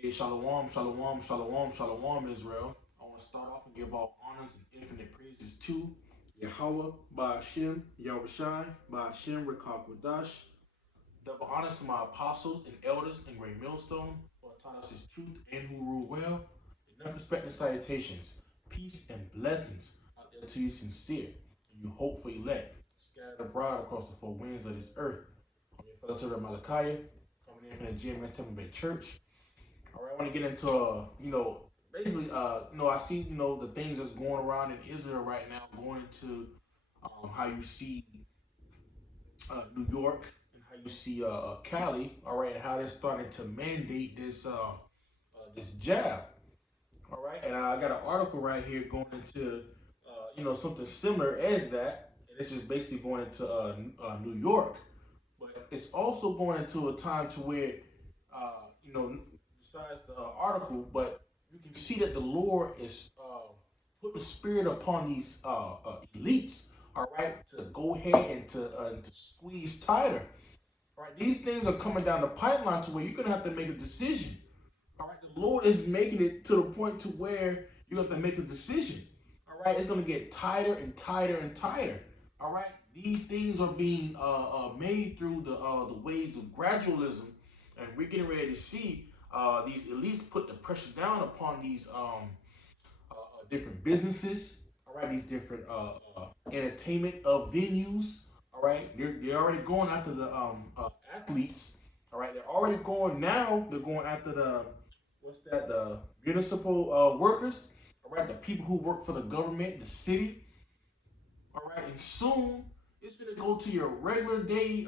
Hey, shalom, shalom, shalom, shalom, Israel. I want to start off and give all honors and infinite praises to Yahweh, Ba'ashem, Yahushai, Ba'ashem, Rekakwadash. Double honors to my apostles and elders in Great Millstone who have taught us his truth and who rule well. Enough respect and salutations, peace and blessings out there to you sincere and you hope for elect, scattered abroad across the four winds of this earth. I'm your fellow servant Malachi, coming in from the GMS Temple Bay Church. All right, I want to get into basically I see the things that's going around in Israel right now, going into how you see New York and how you see Cali. All right, and how they're starting to mandate this jab. All right, and I got an article right here going into something similar as that, and it's just basically going into New York, but it's also going into a time to where you know besides the article, but you can see that the Lord is putting spirit upon these elites, all right, to go ahead and to squeeze tighter. All right, these things are coming down the pipeline to where you're gonna have to make a decision. All right, the Lord is making it to the point to where you have to make a decision. All right, it's gonna get tighter and tighter and tighter. All right, these things are being made through the ways of gradualism, and we're getting ready to see these elites put the pressure down upon these different businesses. All right, these different entertainment venues. All right, they're already going after the athletes. All right, they're already going now. They're going after the municipal workers. All right, the people who work for the government, the city. All right, and soon it's gonna go to your regular day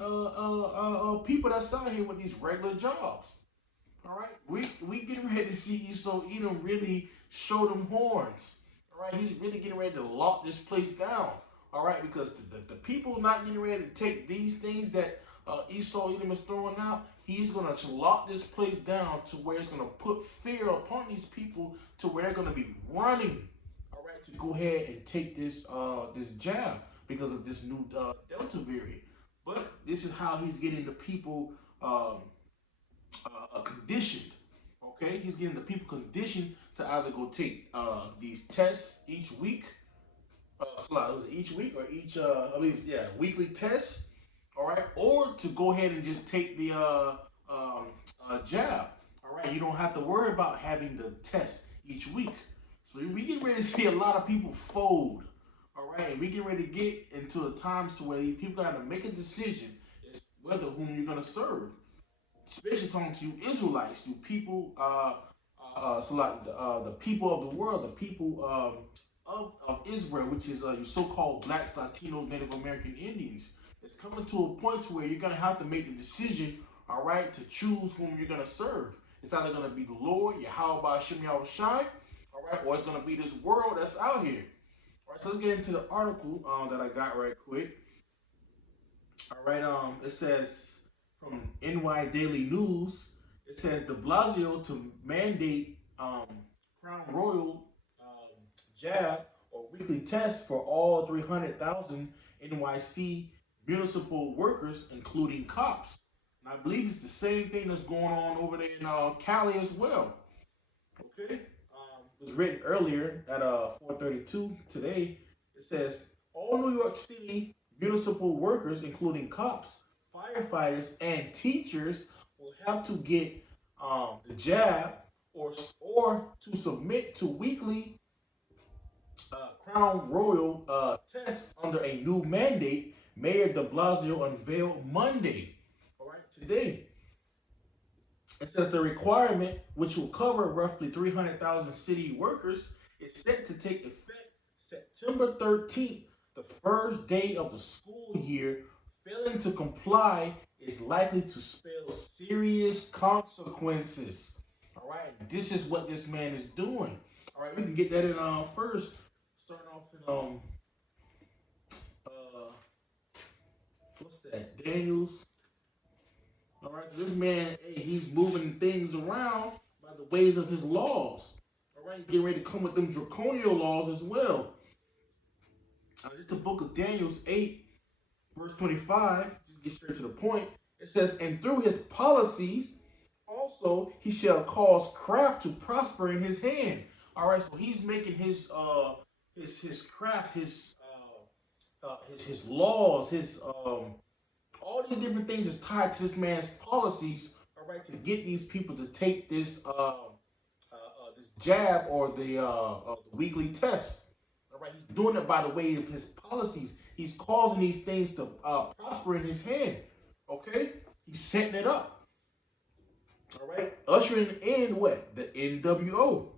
people that's out here with these regular jobs. All right, we getting ready to see Esau Edom really show them horns. All right, he's really getting ready to lock this place down. All right, because the people not getting ready to take these things that Esau Edom is throwing out. He's gonna lock this place down to where it's gonna put fear upon these people to where they're gonna be running. All right, to go ahead and take this jab because of this new Delta variant. But this is how he's getting the people. Conditioned. Okay, he's getting the people conditioned to either go take these tests each week. Was it each week or each? I believe weekly tests. All right, or to go ahead and just take the jab. All right, you don't have to worry about having the test each week. So we get ready to see a lot of people fold. All right, and we get ready to get into the times to where these people got to make a decision is whether whom you're gonna serve, especially talking to you Israelites, you people, so like the people of the world, the people of Israel, which is your so-called blacks, Latinos, Native American Indians. It's coming to a point to where you're gonna have to make the decision, all right, to choose whom you're gonna serve. It's either gonna be the Lord, Yahweh Ba'ashem Yahushai, all right, or it's gonna be this world that's out here. All right, so let's get into the article that I got right quick. All right, it says from NY Daily News, it says De Blasio to mandate Crown Royal jab or weekly test for all 300,000 NYC municipal workers, including cops. And I believe it's the same thing that's going on over there in Cali as well. Okay, it was written earlier at 4:32 today. It says all New York City municipal workers, including cops, firefighters, and teachers, will have to get the jab or to submit to weekly Crown Royal tests under a new mandate Mayor de Blasio unveiled Monday. All right, today. It says the requirement, which will cover roughly 300,000 city workers, is set to take effect September 13th, the first day of the school year. Failing to comply is likely to spell serious consequences. All right, this is what this man is doing. All right, we can get that in first. Starting off in what's that? Daniels. All right, so this man, hey, he's moving things around by the ways of his laws. All right, getting ready to come with them draconian laws as well. This is the book of Daniel's 8, verse 25. Just get straight to the point. It says, and through his policies, Also, he shall cause craft to prosper in his hand. All right, so he's making his craft, his laws, his all these different things is tied to this man's policies. All right, to get these people to take this jab or the weekly test. All right, he's doing it by the way of his policies. He's causing these things to prosper in his hand. Okay, he's setting it up. All right, ushering in what the NWO.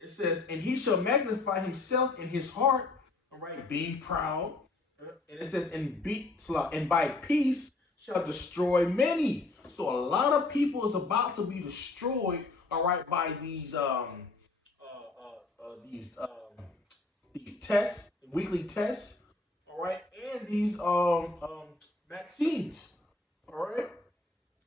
It says, and he shall magnify himself in his heart. All right, being proud. And it says, and by peace shall destroy many. So a lot of people is about to be destroyed. All right, by these tests, weekly tests. All right, and these vaccines. All right.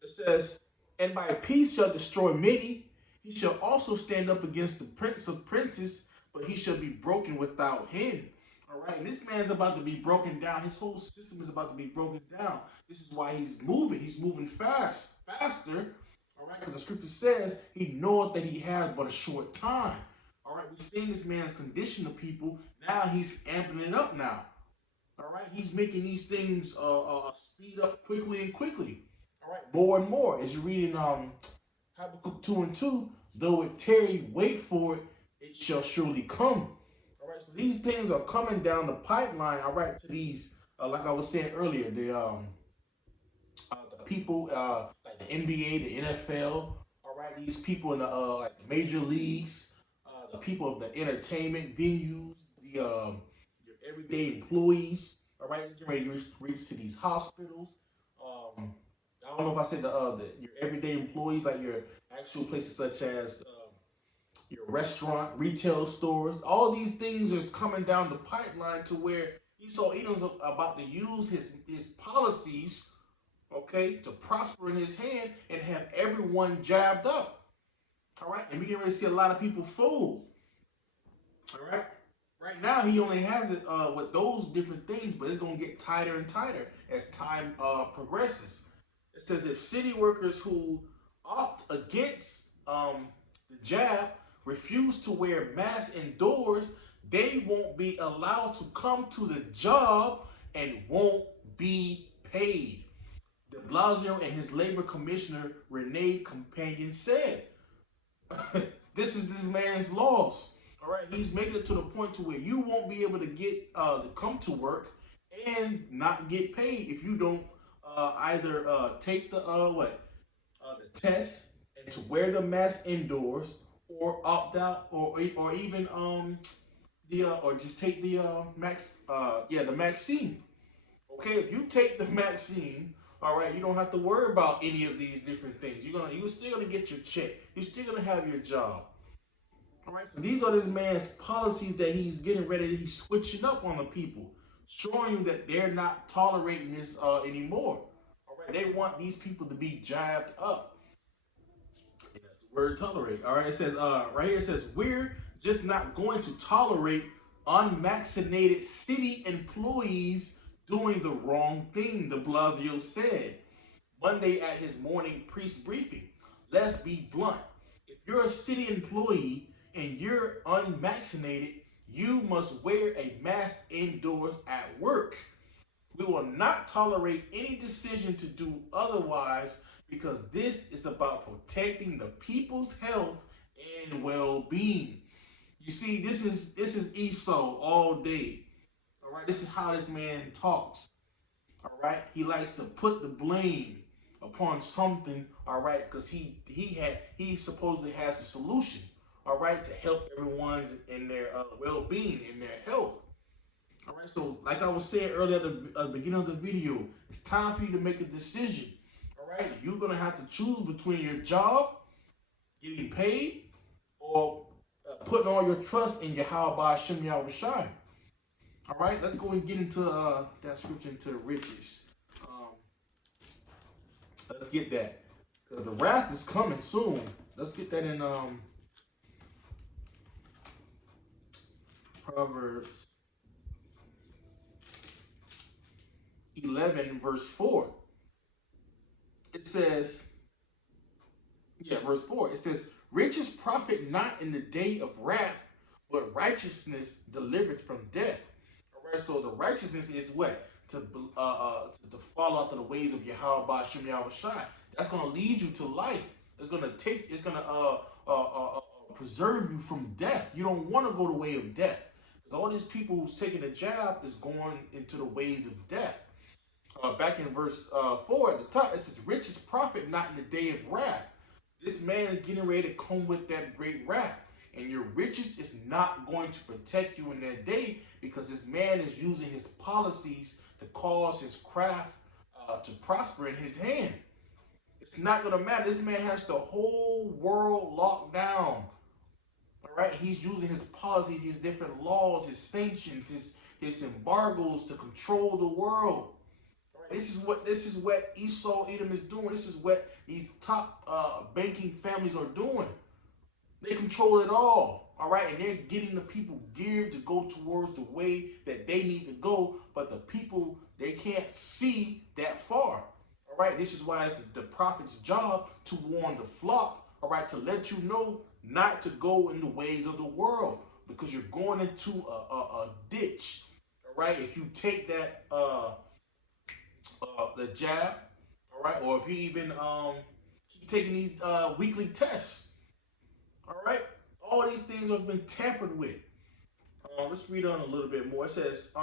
It says, and by peace shall destroy many. He shall also stand up against the prince of princes, but he shall be broken without him. All right, and this man's about to be broken down. His whole system is about to be broken down. This is why he's moving. He's moving faster. All right, because the scripture says he knoweth that he has but a short time. All right, we're seeing this man's condition of people. Now he's amping it up now. All right, he's making these things speed up quickly and quickly. All right, more and more. As you're reading Habakkuk 2 and 2, though it tarry, wait for it, it shall surely come. All right, so these things are coming down the pipeline. All right, to these, like I was saying earlier, the people like the NBA, the NFL. All right, these people in the like the major leagues, the people of the entertainment venues, your everyday employees. All right, it's getting ready to reach to these hospitals. I don't know if I said your everyday employees, like your actual places such as your restaurant, retail stores. All these things are coming down the pipeline to where Edom's about to use his policies, okay, to prosper in his hand and have everyone jabbed up. All right, and we can really see a lot of people fold. All right. Right now, he only has it with those different things, but it's going to get tighter and tighter as time progresses. It says if city workers who opt against the jab refuse to wear masks indoors, they won't be allowed to come to the job and won't be paid. De Blasio and his labor commissioner, Renee Companion, said. This is this man's laws. All right, he's making it to the point to where you won't be able to get to come to work and not get paid if you don't either take the test and to wear the mask indoors or opt out or even or just take the the vaccine. Okay, if you take the vaccine, all right, you don't have to worry about any of these different things. You're still gonna get your check. You're still gonna have your job. All right, so these are this man's policies that he's getting ready. He's switching up on the people, showing you that they're not tolerating this anymore. All right, they want these people to be jabbed up. And that's the word tolerate. All right, it says right here it says we're just not going to tolerate unvaccinated city employees doing the wrong thing, de Blasio said Monday at his morning priest briefing. Let's be blunt. If you're a city employee and you're unvaccinated, you must wear a mask indoors at work. We will not tolerate any decision to do otherwise because this is about protecting the people's health and well-being. You see, this is Esau all day. All right, this is how this man talks. All right, he likes to put the blame upon something. All right, because he supposedly has a solution. All right, to help everyone in their well-being, in their health. All right, so like I was saying earlier at the beginning of the video, it's time for you to make a decision. All right, you're gonna have to choose between your job, getting paid, or putting all your trust in Yahweh Shem Yahushai. All right, let's go and get into that scripture into riches. Let's get that because the wrath is coming soon. Let's get that in Proverbs 11 verse 4. It says, Yeah, verse 4. It says, riches profit not in the day of wrath, but righteousness delivereth from death. All right, so the righteousness is what? To follow after the ways of Yahweh Ba'ashem Yahweh Shai. That's gonna lead you to life. It's gonna preserve you from death. You don't want to go the way of death. Because all these people who's taking a job is going into the ways of death. Back in verse 4 at the top, it says, riches profit not in the day of wrath. This man is getting ready to come with that great wrath. And your riches is not going to protect you in that day, because this man is using his policies to cause his craft to prosper in his hand. It's not going to matter. This man has the whole world locked down. All right, he's using his policy, his different laws, his sanctions, his embargoes to control the world. This is what Esau Edom is doing. This is what these top banking families are doing. They control it all. All right, and they're getting the people geared to go towards the way that they need to go, but the people, they can't see that far. All right, this is why it's the prophet's job to warn the flock. All right, to let you know not to go in the ways of the world, because you're going into a ditch. All right, if you take that the jab, all right, or if you even keep taking these weekly tests, all right, all these things have been tampered with. Let's read on a little bit more. It says,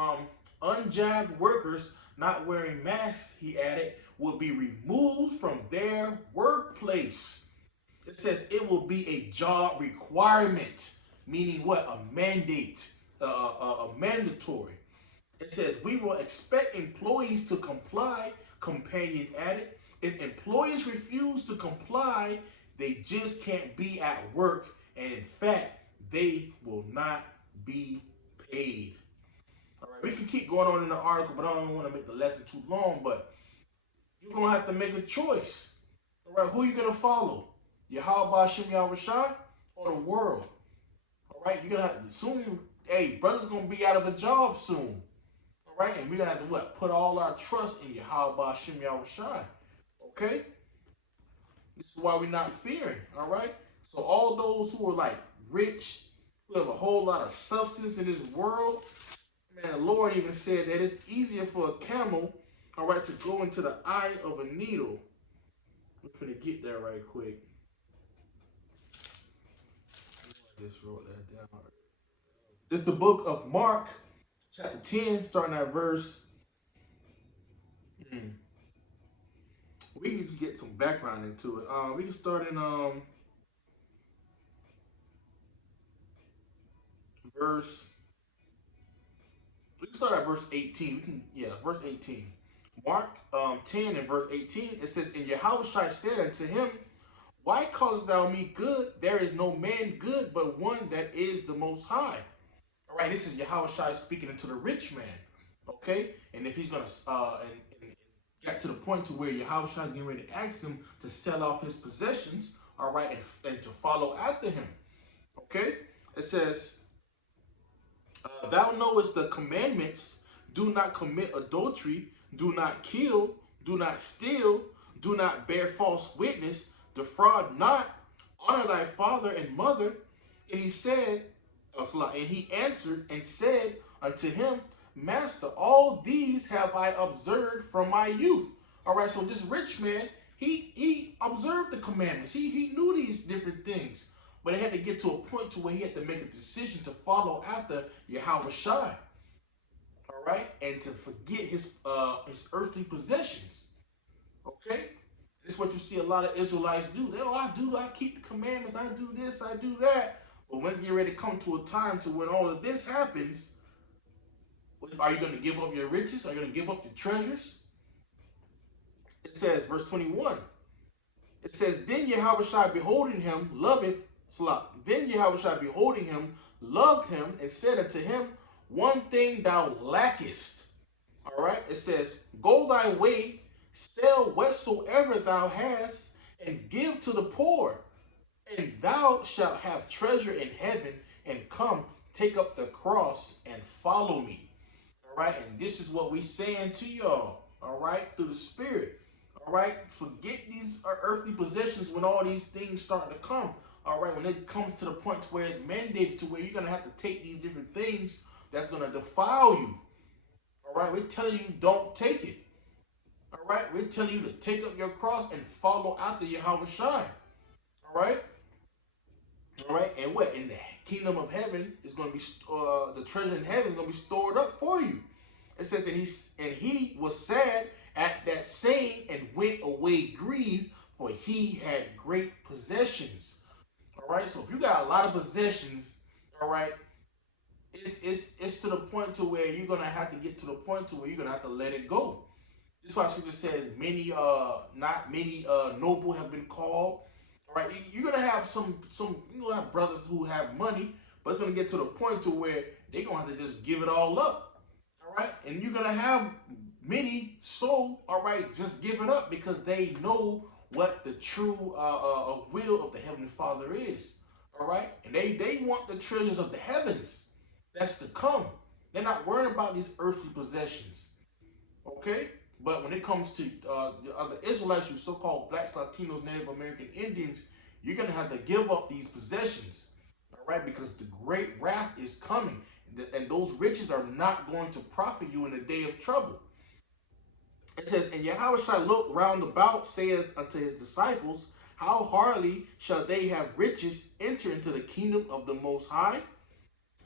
unjabbed workers not wearing masks, he added, will be removed from their workplace. It says it will be a job requirement, meaning what? A mandate, a mandatory. It says, we will expect employees to comply, companion added. If employees refuse to comply, they just can't be at work, and in fact, they will not be paid. All right, we can keep going on in the article, but I don't want to make the lesson too long, but you're going to have to make a choice. All right, who are you going to follow? Yahweh Ba'ashem Yahweh Shai or the world? All right, you're going to have to, soon, hey, brother's going to be out of a job soon. All right, and we're going to have to what? Put all our trust in Yahweh Ba'ashem Yahweh Shai. Okay? This is why we're not fearing, all right? So all those who are like rich, who have a whole lot of substance in this world, man, the Lord even said that it's easier for a camel, all right, to go into the eye of a needle. I'm going to get there right quick. I just wrote that down. This is the book of Mark, chapter 10, starting at verse... We can just get some background into it. We can start in verse. We can start at verse 18. Verse 18. Mark 10 and verse 18. It says, and Yahushua said unto him, why callest thou me good? There is no man good but one that is the Most High. All right, this is Yahushua speaking into the rich man. Okay, and if he's gonna and got to the point to where Yahushua is getting ready to ask him to sell off his possessions, all right, and to follow after him. Okay, it says, thou knowest the commandments: do not commit adultery, do not kill, do not steal, do not bear false witness, defraud not, honor thy father and mother. And he said, and he answered and said unto him, Master, all these have I observed from my youth. All right, so this rich man, he observed the commandments. He knew these different things, but it had to get to a point to where he had to make a decision to follow after Yahweh Shai. All right, and to forget his earthly possessions. Okay, this is what you see a lot of Israelites do. I keep the commandments, I do this, I do that. But when you get ready to come to a time to when all of this happens, are you going to give up your riches? Are you going to give up your treasures? It says, verse 21, it says, then Yahushua beholding him, then Yahushua beholding him, loved him, and said unto him, one thing thou lackest. All right, it says, go thy way, sell whatsoever thou hast, and give to the poor, and thou shalt have treasure in heaven, and come, take up the cross, and follow me. All right, and this is what we saying to y'all, all right, through the Spirit. All All right, forget these earthly possessions when all these things start to come. All right, when it comes to the point where it's mandated to where you're gonna have to take these different things that's gonna defile you. All right, we're telling you don't take it. All right, we're telling you to take up your cross and follow after Yahweh Shai. All right, all right, and what in the kingdom of heaven is going to be the treasure in heaven is going to be stored up for you. It says, and he was sad at that saying and went away grieved, for he had great possessions. All right, so if you got a lot of possessions, all right, it's to the point to where you're gonna have to get to the point to where you're gonna have to let it go. This is why Scripture says many not many noble have been called. All right, you're gonna have some you gonna have brothers who have money, but it's gonna get to the point to where they're gonna have to just give it all up. All right, and you're gonna have many so all right just give it up because they know what the true will of the Heavenly Father is. All right, and they want the treasures of the heavens that's to come. They're not worried about these earthly possessions. Okay, but when it comes to the other Israelites, you so-called blacks, Latinos, Native American Indians, you're gonna have to give up these possessions, all right? Because the great wrath is coming, and those riches are not going to profit you in the day of trouble. It says, and Yahweh shall look round about, saith unto his disciples, how hardly shall they have riches enter into the kingdom of the Most High?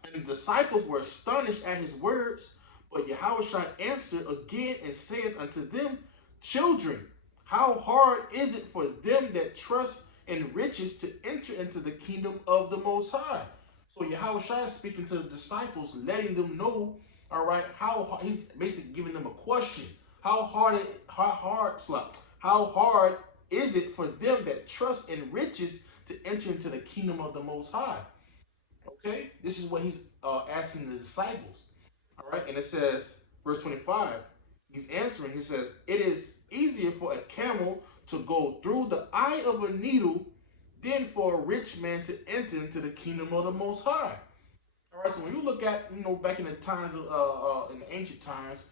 And the disciples were astonished at his words. But Yahushua answered again and said unto them, children, how hard is it for them that trust in riches to enter into the kingdom of the Most High? So Yahushua is speaking to the disciples, letting them know, all right, how he's basically giving them a question. How hard is it for them that trust in riches to enter into the kingdom of the Most High? Okay, this is what he's asking the disciples. All right, and it says, verse 25, he's answering, he says, it is easier for a camel to go through the eye of a needle than for a rich man to enter into the kingdom of the Most High. All right, so when you look at, back in the times, in the ancient times,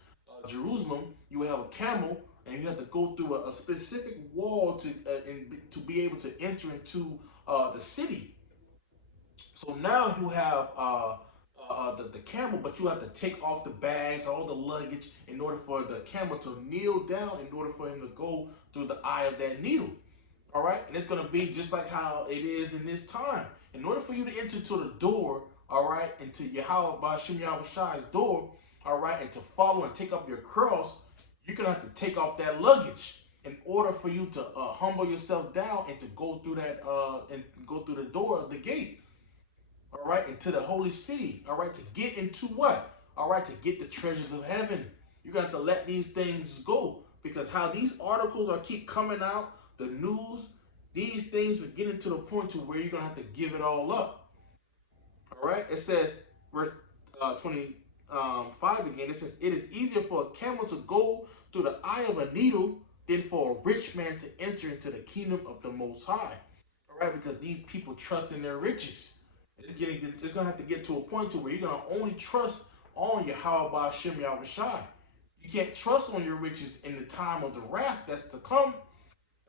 Jerusalem, you would have a camel, and you have to go through a specific wall to be able to enter into the city. So now you have the camel, but you have to take off the bags, all the luggage, in order for the camel to kneel down, in order for him to go through the eye of that needle. All right, and it's going to be just like how it is in this time. In order for you to enter to the door, all right, into Yahweh Ba'Shem Yahweh Shai's door, all right, and to follow and take up your cross, you're going to have to take off that luggage in order for you to humble yourself down and to go through that and go through the door of the gate. All right, into the holy city. All right, to get into what? All right, to get the treasures of heaven. You're going to have to let these things go, because how these articles are keep coming out, the news, these things are getting to the point to where you're going to have to give it all up. All right, it says, verse 25 again, it says, it is easier for a camel to go through the eye of a needle than for a rich man to enter into the kingdom of the Most High. All right, because these people trust in their riches. It's going to have to get to a point to where you're going to only trust on Yahweh Ba'Shem Yahweh Shai. You can't trust on your riches in the time of the wrath that's to come.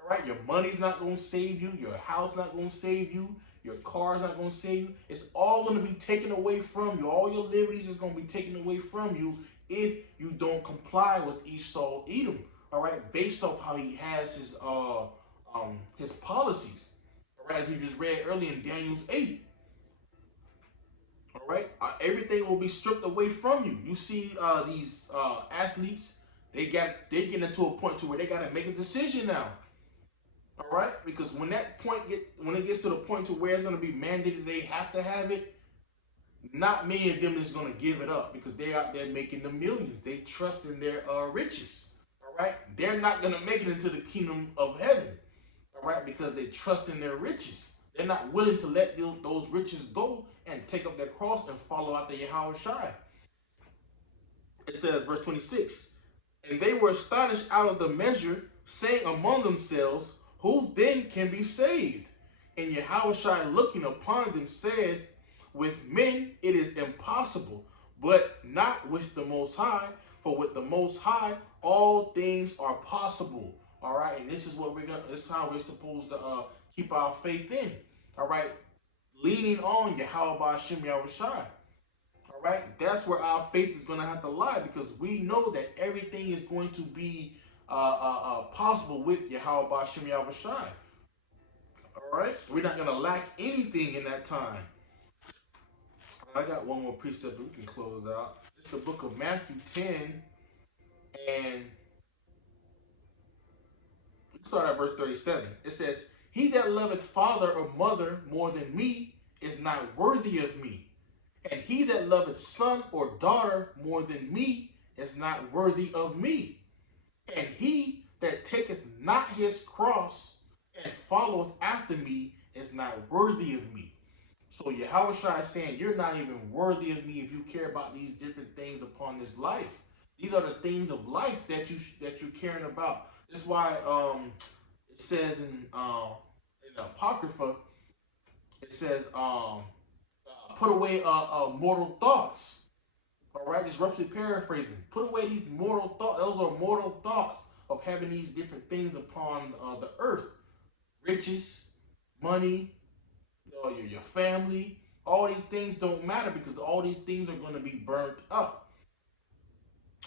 All right, your money's not going to save you. Your house not going to save you. Your car's not going to save you. It's all going to be taken away from you. All your liberties is going to be taken away from you if you don't comply with Esau Edom. All right, based off how he has his policies. All right, as we just read earlier in Daniel's 8. All right, everything will be stripped away from you. You see these athletes, they get into a point to where they got to make a decision now. All right, because when it gets to the point to where it's going to be mandated, they have to have it. Not many of them is going to give it up because they're out there making the millions. They trust in their riches. All right, they're not going to make it into the kingdom of heaven. All right, because they trust in their riches. They're not willing to let those riches go and take up their cross and follow after Yahweh Shai. It says, verse 26, and they were astonished out of the measure, saying among themselves, who then can be saved? And Yahweh Shai, looking upon them, said, with men it is impossible, but not with the Most High, for with the Most High all things are possible. All right, and this is what we're gonna. This is how we're supposed to keep our faith in. All right, leaning on Yahweh Hashem Yahweh Shai. All right, that's where our faith is gonna have to lie because we know that everything is going to be possible with Yahweh Hashem Yahweh Shai. All right, we're not gonna lack anything in that time. I got one more precept we can close out. It's the book of Matthew 10, and start at verse 37. It says, "He that loveth father or mother more than me is not worthy of me. And he that loveth son or daughter more than me is not worthy of me. And he that taketh not his cross and followeth after me is not worthy of me." So Yahweh Shai is saying, you're not even worthy of me if you care about these different things upon this life. These are the things of life that you're caring about. That's why it says in the Apocrypha, it says put away mortal thoughts. All right, just roughly paraphrasing. Put away these mortal thoughts. Those are mortal thoughts of having these different things upon the earth: riches, money, your family. All these things don't matter because all these things are going to be burnt up.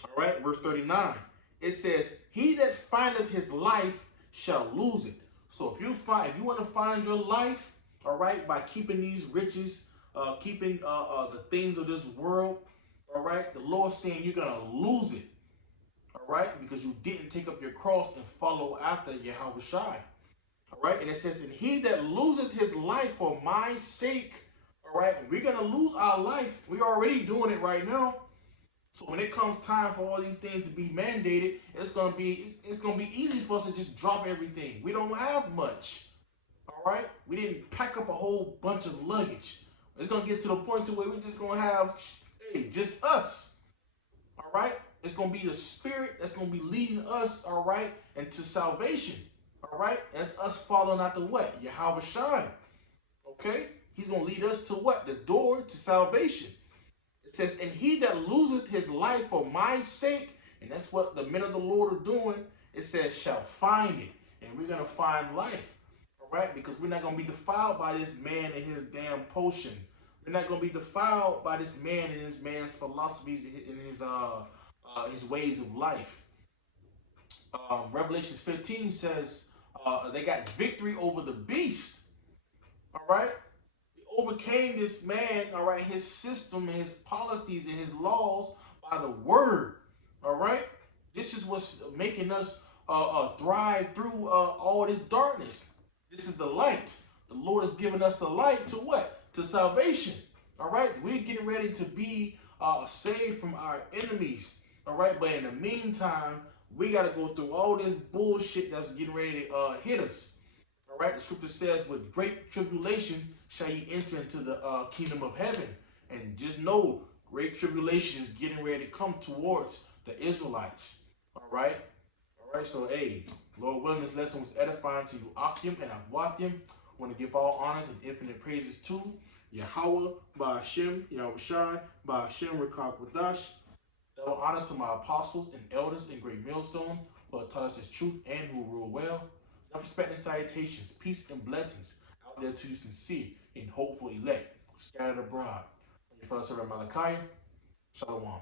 All right, verse 39. It says, "He that findeth his life shall lose it." So if you want to find your life, all right, by keeping these riches, keeping the things of this world, all right, the Lord's saying you're gonna lose it, all right, because you didn't take up your cross and follow after Yahweh Shai. All right, and it says, "And he that loseth his life for my sake," all right, we're gonna lose our life. We're already doing it right now. So when it comes time for all these things to be mandated, it's gonna be easy for us to just drop everything. We don't have much. All right, we didn't pack up a whole bunch of luggage. It's gonna get to the point to where we're just gonna have, hey, just us. All right, it's gonna be the Spirit that's gonna be leading us. All right, into salvation. All right, that's us following after what? Yahweh Shai. Okay, he's gonna lead us to what? The door to salvation. It says, "And he that loseth his life for my sake," and that's what the men of the Lord are doing. It says, "shall find it," and we're gonna find life. All right, because we're not gonna be defiled by this man and his damn potion. We're not gonna be defiled by this man and his man's philosophies and his ways of life. Revelation 15 says they got victory over the beast. All right, he overcame this man. All right, his system and his policies and his laws by the word. All right, this is what's making us thrive through all this darkness. This is the light. The Lord has given us the light to what? To salvation. All right, we're getting ready to be saved from our enemies. All right, but in the meantime, we got to go through all this bullshit that's getting ready to hit us. All right, the scripture says, "With great tribulation shall ye enter into the kingdom of heaven." And just know, great tribulation is getting ready to come towards the Israelites. All right, so hey, Lord willing, this lesson was edifying to you, Akim and Abwakim. I want to give all honors and infinite praises to Yahweh, Ba'ashem, Yahweh Shai, Ba'ashem, Rekak Wadash. Double honors to my apostles and elders in Great Millstone who have taught us his truth and who rule well. Enough respect and salutations, peace and blessings out there to you sincere and hopeful elect, scattered abroad. Your fellow servant Malachi, Shalom.